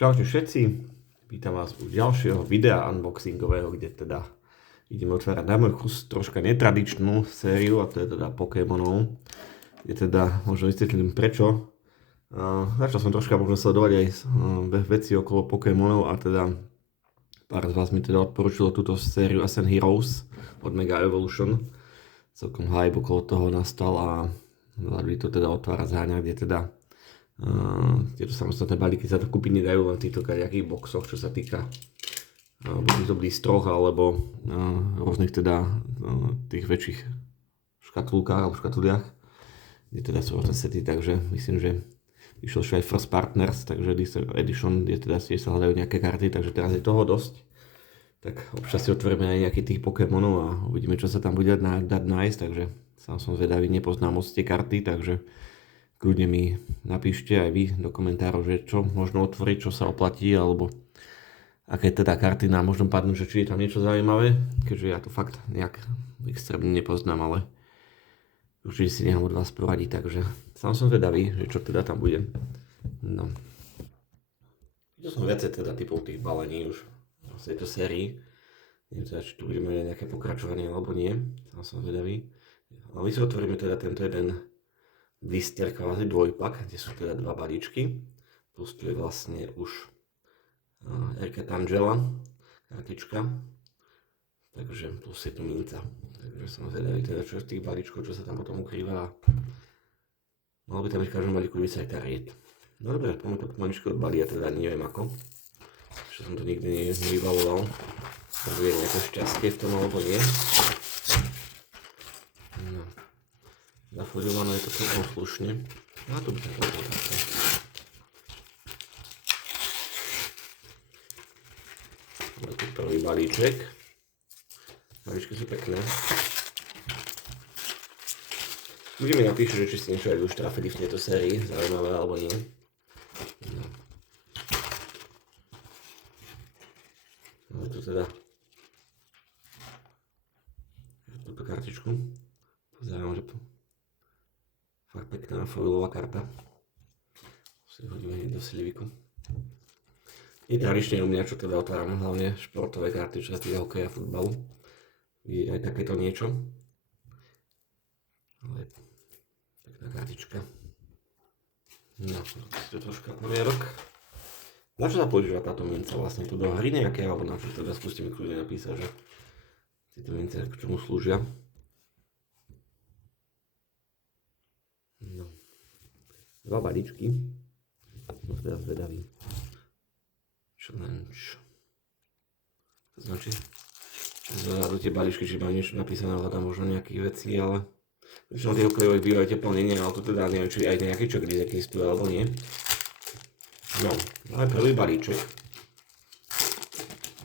Čaute všetci, vítam vás u ďalšieho videa unboxingového, kde teda ideme otvárať na môj kus troška netradičnú sériu, a to je teda Pokémonov, kde teda možno vysvetlím prečo. Začal som troška možno sledovať aj veci okolo Pokémonov a teda pár z vás mi teda odporúčilo túto sériu Ascent Heroes od Mega Evolution. Celkom hype okolo toho nastal a veľa ľudí to teda otvára zháňa, kde teda tieto samostatné balíky sa to kúpiť nedajú len v týchto kadejakých boxoch, čo sa týka týchto blístroch alebo rôznych teda tých väčších škatulkách alebo škatuliach, kde teda sú rôzne sety, takže myslím, že vyšiel aj First Partners, takže Edition, kde teda si sa hľadajú nejaké karty, takže teraz je toho dosť. Tak občas si otvoríme aj nejakých tých Pokémonov a uvidíme, čo sa tam bude dať nájsť, takže sám som zvedavý, nepoznám moc tie karty, takže kľudne mi napíšte aj vy do komentárov, že čo možno otvoriť, čo sa oplatí, alebo aké teda karty nám možno padnú, že či je tam niečo zaujímavé, keďže ja to fakt nejak extrémne nepoznám, ale určite si nechám od vás poradiť, takže sám som zvedavý, že čo teda tam bude. No. Videl som viacej teda typov tých balení už v tejto sérii. Neviem teda, či tu budeme mať nejaké pokračovanie alebo nie, sám som zvedavý. Ale my si otvoríme teda tento jeden blister kvázi dvojpak, kde sú teda dva balíčky, plus tu je vlastne už Erika Tangela, kartička, takže plus je tu minca, takže som zvedavý teda čo z tých balíčkov, čo sa tam potom ukrýva. Malo by tam byť v každom balíku aj tariet. No dobre, poďme to pomaličky odbalí, ja teda neviem ako, čo som to nikdy nevybaloval, tak je nejaké šťastie v tom alebo nie. No. Zafoliované je to celkom slušne. A tu by to bolo takto. Máme tu prvý balíček. Balíčky sú pekné. Budeme napísať, či si niečo aj už trafili v tejto sérii, zaujímavé alebo nie. No. Máme tu teda túto kartičku. Pozerám, že fakt pekná foilová karta. Si hodíme hneď do sliviku. Je tradične u mňa, čo teda otváram hlavne športové karty, čo sa týka hokeja a futbalu. Vidieť aj takéto niečo. Ale pekná kartička. No, si to troška poriadok. Na čo sa používa táto minca vlastne? Tu do hry nejaké, alebo na čo teda skúste mi kľudne napísať, že tieto mince k čomu slúžia. No. Dva balíčky. Som teda zvedavý. Challenge. To značí, zvedavú tie balíčky, či majú niečo napísané, hľadám možno nejakých vecí, ale väčšinou tie hokejové bývajú teplnenie, ale to teda neviem, či aj nejaký checklist existuje, alebo nie. No, ale prvý balíček.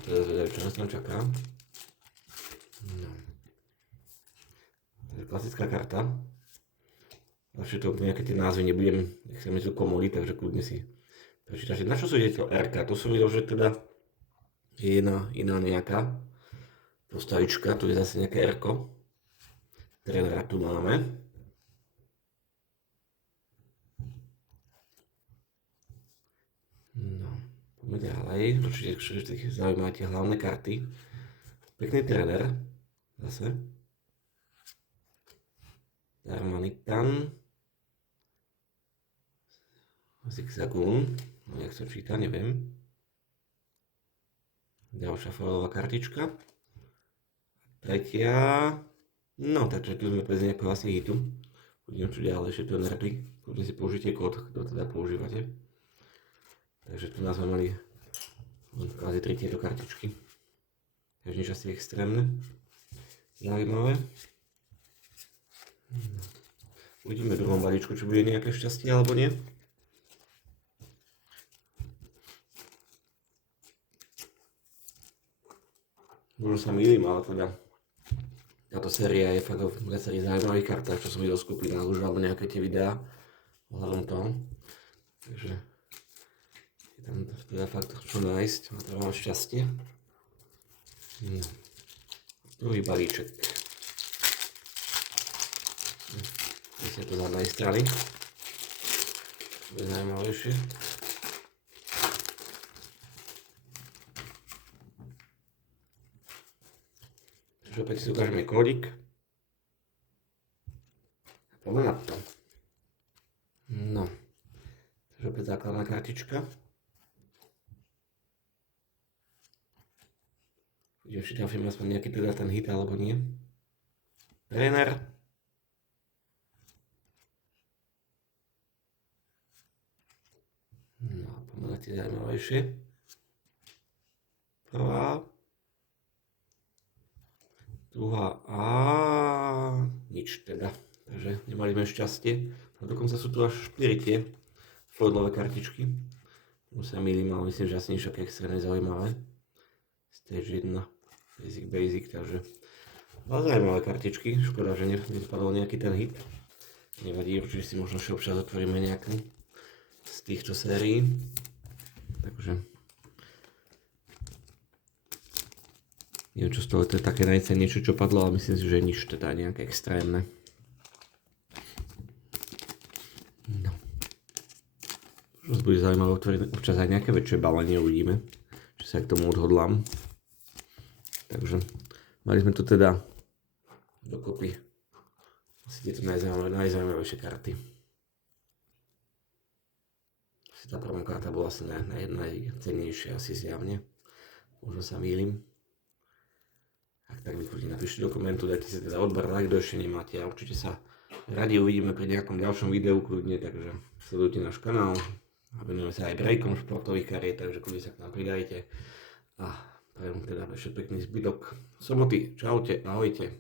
Teda zvedavý, čo nás tam čaká. No. To je klasická karta. Vlastne to nejaké tie názvy nebudem, nechcem tu komody, takže kľudne si prečítate. Na čo sú tieto RK? To som videl, že teda je iná nejaká postavička, tu je zase nejaké RK. Trénera tu máme. No, poďme ďalej, určite všetkých zaujímavé tie hlavné karty. Pekný tréner, zase. Darmanitan. Zigzagoon, no jak sa číta, neviem. Ďalšia foilová kartička. Tretia. No, takže tu sme bez nejakého asi hitu. Uvidím, čo ďalej, ešte tu nerdy. Kľudne si použite kód, kto teda používate. Takže tu nás sme mali kvázi 3 tieto kartičky. Takže niečo asi extrémne. Zaujímavé. Uvidíme v druhom balíčku, či bude nejaké šťastie alebo nie. Možno sa mýlim, ale teda táto séria je fakt o viacerých zaujímavých kartách, čo som videl v skupinách už alebo nejaké tie videá ohľadom toho. Takže je tam teda fakt čo nájsť, a to mám šťastie. No. Druhý balíček. Myslím, to z zadnej strany. To je najmälejšie. Takže opäť si ukážeme kódik. Poďme na to. No. Takže opäť základná kartička. Čiže či trafíme aspoň nejaký teda ten hit alebo nie. Tréner. No, poďme na tie zaujímavejšie. Prvá. Druhá a nič teda. Takže nemali sme šťastie. A dokonca sú tu až 4 tie foilové kartičky. Už sa milím, ale myslím, že asi nie však extrémne zaujímavé. Stage 1. Basic, takže zaujímavé kartičky. Škoda, že nevypadol nejaký ten hit. Nevadí, určite si možno občas otvoríme nejakú z týchto sérií. Takže neviem, čo z toho to je také najcennejšie, čo padlo, ale myslím si, že nič teda nejaké extrémne. No. Už bude zaujímavé otvoriť občas aj nejaké väčšie balenie, uvidíme, či sa k tomu odhodlám. Takže mali sme tu teda dokopy asi tieto najzaujímavejšie karty. Asi tá prvá karta bola asi najcennejšia, asi zjavne. Možno sa mýlim. Ak tak vychodí, napíšte do komentu, dajte si teda odber, like, kto ešte nemáte a určite sa radi uvidíme pri nejakom ďalšom videu kľudne, takže sledujte náš kanál a venujeme sa aj breakom športových kariet, takže kľudne sa k nám pridajte a prajem teda ešte pekný zbytok soboty. Čaute, ahojte.